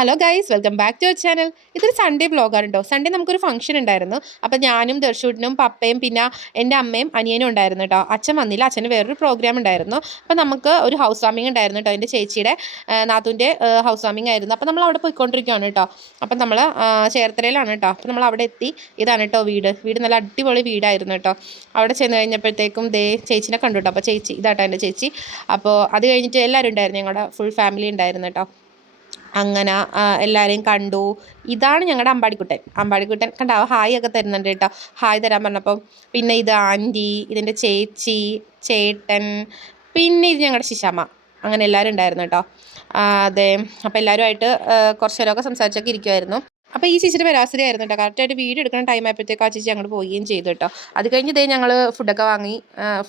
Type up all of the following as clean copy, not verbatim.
Hello guys, welcome back to our channel. ഇതൊരു Sunday വ്ളോഗാണ് കേട്ടോ. സൺഡേ നമുക്കൊരു ഫംഗ്ഷൻ ഉണ്ടായിരുന്നു. അപ്പോൾ ഞാനും ദർശൂട്ടിനും പപ്പയും പിന്നെ എൻ്റെ അമ്മയും അനിയനും ഉണ്ടായിരുന്നു കേട്ടോ. അച്ഛൻ വന്നില്ല, അച്ഛന് വേറൊരു പ്രോഗ്രാം ഉണ്ടായിരുന്നു. അപ്പോൾ നമുക്ക് ഒരു ഹൗസ് വാമിംഗ് ഉണ്ടായിരുന്നു കേട്ടോ. എൻ്റെ ചേച്ചിയുടെ നാത്തൂൻ്റെ ഹൗസ് വാമിംഗ് ആയിരുന്നു. അപ്പോൾ നമ്മൾ അവിടെ പോയിക്കൊണ്ടിരിക്കുകയാണ് കേട്ടോ. അപ്പം നമ്മൾ ചേർത്തലയിലാണ് കേട്ടോ. അപ്പോൾ നമ്മൾ അവിടെ എത്തി. ഇതാണ് കേട്ടോ വീട് നല്ല അടിപൊളി വീടായിരുന്നു കേട്ടോ. അവിടെ ചെന്ന് കഴിഞ്ഞപ്പോഴത്തേക്കും ചേച്ചിനെ കണ്ടു കേട്ടോ. അപ്പോൾ ചേച്ചി ഇതാട്ടോ എൻ്റെ ചേച്ചി. അപ്പോൾ അത് കഴിഞ്ഞിട്ട് എല്ലാവരും ഉണ്ടായിരുന്നു, ഞങ്ങളുടെ ഫുൾ ഫാമിലി ഉണ്ടായിരുന്നു കേട്ടോ. അങ്ങനെ എല്ലാവരെയും കണ്ടു. ഇതാണ് ഞങ്ങളുടെ അമ്പാടിക്കുട്ടൻ കണ്ടാവോ, ഹായ് ഒക്കെ തരുന്നുണ്ട് കേട്ടോ. ഹായ് തരാൻ പറഞ്ഞപ്പം പിന്നെ ഇത് ആൻറ്റി, ഇതിൻ്റെ ചേച്ചി, ചേട്ടൻ, പിന്നെ ഇത് ഞങ്ങളുടെ ശിശാമ്മ, അങ്ങനെ എല്ലാവരും ഉണ്ടായിരുന്നു കേട്ടോ. അതെ, അപ്പോൾ എല്ലാവരുമായിട്ട് കുറച്ച് നേരമൊക്കെ സംസാരിച്ചൊക്കെ ഇരിക്കുമായിരുന്നു. അപ്പോൾ ഈ ചേച്ചിയുടെ വരാസരിയായിരുന്നു കേട്ടോ. കറക്റ്റായിട്ട് വീഡിയോ എടുക്കുന്ന ടൈം ആയപ്പോഴത്തേക്കും ആ ചേച്ചി അങ്ങോട്ട് പോവുകയും ചെയ്തു കേട്ടോ. അത് കഴിഞ്ഞ് ഞങ്ങൾ ഫുഡൊക്കെ വാങ്ങി.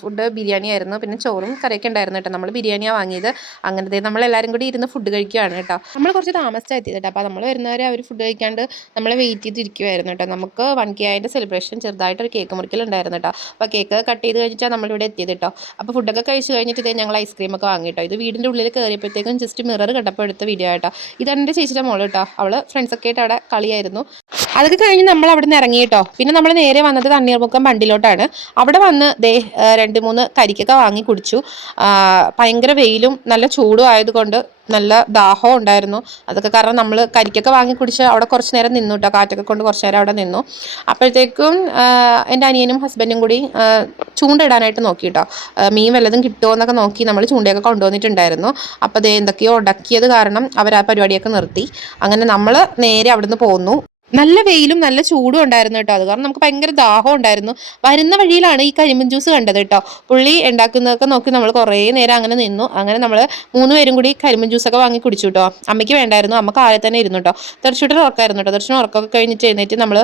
ഫുഡ് ബിരിയാണി ആയിരുന്നു, പിന്നെ ചോറും കറിയൊക്കെ ഉണ്ടായിരുന്നു കേട്ടോ. നമ്മൾ ബിരിയാണിയാണ് വാങ്ങിയത്. അങ്ങനത്തെ നമ്മളെല്ലാവരും കൂടി ഇരുന്ന് ഫുഡ് കഴിക്കുകയാണ് കേട്ടോ. നമ്മൾ കുറച്ച് താമസിച്ചാണ് എത്തിയത് കേട്ടോ. അപ്പോൾ നമ്മൾ വരുന്നവരെ അവർ ഫുഡ് കഴിക്കാണ്ട് നമ്മളെ വെയിറ്റ് ചെയ്തിരിക്കുമായിരുന്നു കേട്ടോ. നമുക്ക് 1K ആയതിൻ്റെ സെലിബ്രേഷൻ ചെറുതായിട്ടൊരു കേക്ക് മുറിക്കലുണ്ടായിരുന്നു കേട്ടോ. അപ്പോൾ കേക്ക് കട്ട് ചെയ്ത് കഴിഞ്ഞിട്ടാണ് നമ്മളിവിടെ എത്തിയത് കേട്ടോ. അപ്പോൾ ഫുഡൊക്കെ കഴിച്ച് കഴിഞ്ഞിട്ട് ഞങ്ങൾ ഐസ്ക്രീമൊക്കെ വാങ്ങി കേട്ടോ. ഇത് വീടിൻ്റെ ഉള്ളിൽ കയറിയപ്പോഴത്തേക്കും ജസ്റ്റ് മിറർ കണ്ടപ്പോൾ എടുത്ത വീഡിയോ കേട്ടോ. ഇതാണ് എൻ്റെ ചേച്ചിയുടെ മോള് കേട്ടോ. അവൾ ഫ്രണ്ട്സൊക്കെ ആയിട്ട് അവിടെ കളിയായിരുന്നു. അതൊക്കെ കഴിഞ്ഞ് നമ്മൾ അവിടെ നിന്ന് ഇറങ്ങി കേട്ടോ. പിന്നെ നമ്മൾ നേരെ വന്നത് തണ്ണീർമുക്കം ബണ്ടിലോട്ടാണ്. അവിടെ വന്ന് 2-3 കരിക്കൊക്കെ വാങ്ങി കുടിച്ചു. ഭയങ്കര വെയിലും നല്ല ചൂടും ആയതുകൊണ്ട് നല്ല ദാഹവും ഉണ്ടായിരുന്നു. അതൊക്കെ കാരണം നമ്മൾ കരിക്കൊക്കെ വാങ്ങി കുടിച്ച് അവിടെ കുറച്ച് നേരം നിന്നു കേട്ടോ. കാറ്റൊക്കെ കൊണ്ട് കുറച്ച് നേരം അവിടെ നിന്നു. അപ്പോഴത്തേക്കും എൻ്റെ അനിയനും ഹസ്ബൻഡും കൂടി ചൂണ്ടയിടാനായിട്ട് നോക്കി കേട്ടോ. മീൻ വല്ലതും കിട്ടുമോ എന്നൊക്കെ നോക്കി നമ്മൾ ചൂണ്ടയൊക്കെ കൊണ്ടുവന്നിട്ടുണ്ടായിരുന്നു. അപ്പോൾ എന്തൊക്കെയോ ഉടക്കിയത് കാരണം അവർ ആ പരിപാടിയൊക്കെ നിർത്തി. അങ്ങനെ നമ്മൾ നേരെ അവിടെ നിന്ന് പോന്നു. നല്ല വെയിലും നല്ല ചൂടും ഉണ്ടായിരുന്നു കേട്ടോ. അത് കാരണം നമുക്ക് ഭയങ്കര ദാഹം ഉണ്ടായിരുന്നു. വരുന്ന വഴിയിലാണ് ഈ കരിമ്പിൻ ജ്യൂസ് കണ്ടത് കേട്ടോ. പുള്ളി ഉണ്ടാക്കുന്നതൊക്കെ നോക്കി നമ്മൾ കുറേ നേരം അങ്ങനെ നിന്നു. അങ്ങനെ നമ്മൾ 3 പേരും കൂടി കരിമ്പിൻ ജ്യൂസൊക്കെ വാങ്ങി കുടിച്ചു കേട്ടോ. അമ്മയ്ക്ക് വേണ്ടായിരുന്നു, അമ്മ കാലെ തന്നെ ഇരുന്നു കേട്ടോ. ദർശയുടെ ഉറക്കമായിരുന്നു കേട്ടോ. ദർശനം ഉറക്കമൊക്കെ കഴിഞ്ഞിട്ട് എഴുന്നേറ്റ് നമ്മൾ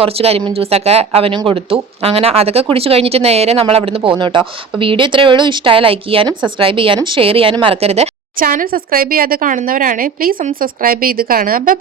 കുറച്ച് കരിമ്പിൻ ജ്യൂസൊക്കെ അവനും കൊടുത്തു. അങ്ങനെ അതൊക്കെ കുടിച്ച് കഴിഞ്ഞിട്ട് നേരെ നമ്മൾ അവിടെ നിന്ന് പോകുന്നു കേട്ടോ. അപ്പോൾ വീഡിയോ ഇത്രയേ ഉള്ളൂ. ഇഷ്ടമായ ലൈക്ക് ചെയ്യാനും സബ്സ്ക്രൈബ് ചെയ്യാനും ഷെയർ ചെയ്യാനും മറക്കരുത്. ചാനൽ സബ്സ്ക്രൈബ് ചെയ്യാതെ കാണുന്നവരാണ്, പ്ലീസ് ഒന്ന് സബ്സ്ക്രൈബ് ചെയ്ത് കാണുക. ബൈ.